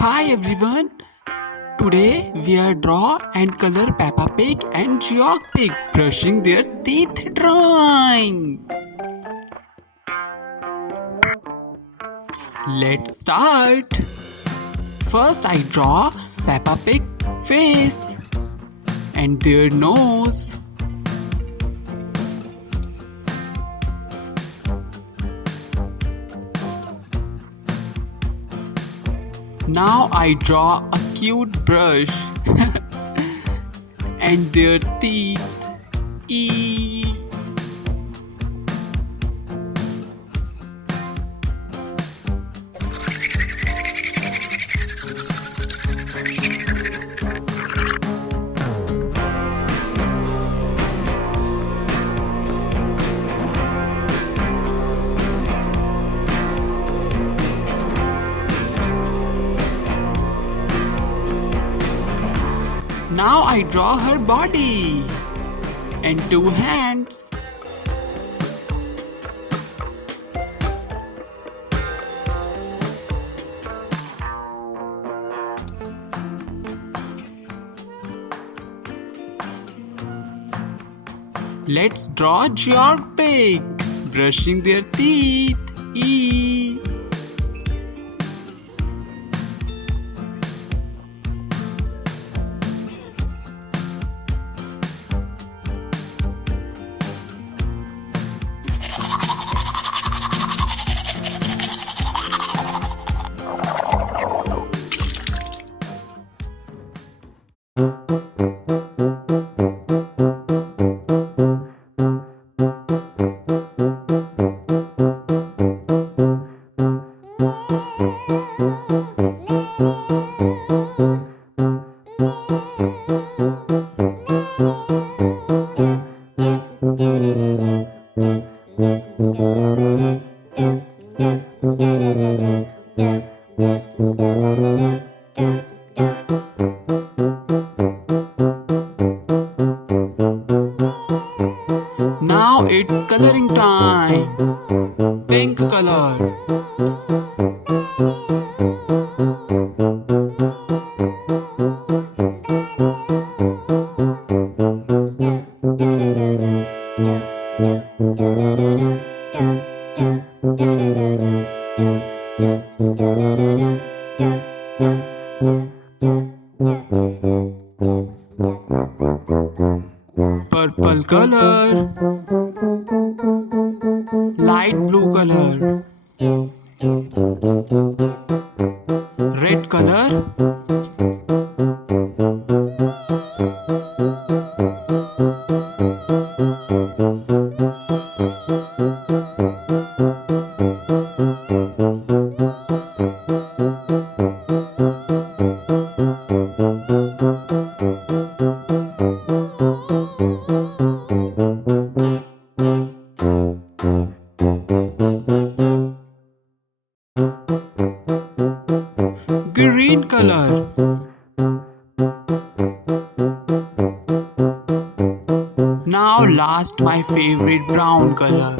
Hi everyone! Today we are draw and color Peppa Pig and George Pig brushing their teeth drawing. Let's start. First I draw Peppa Pig face and their nose. Now I draw a cute brush and their teeth. E. Now I draw her body and two hands. Let's draw George Pig brushing their teeth. E. Now it's coloring time. Pink color. Purple color, light blue color, red color, green color. Now last my favorite brown color.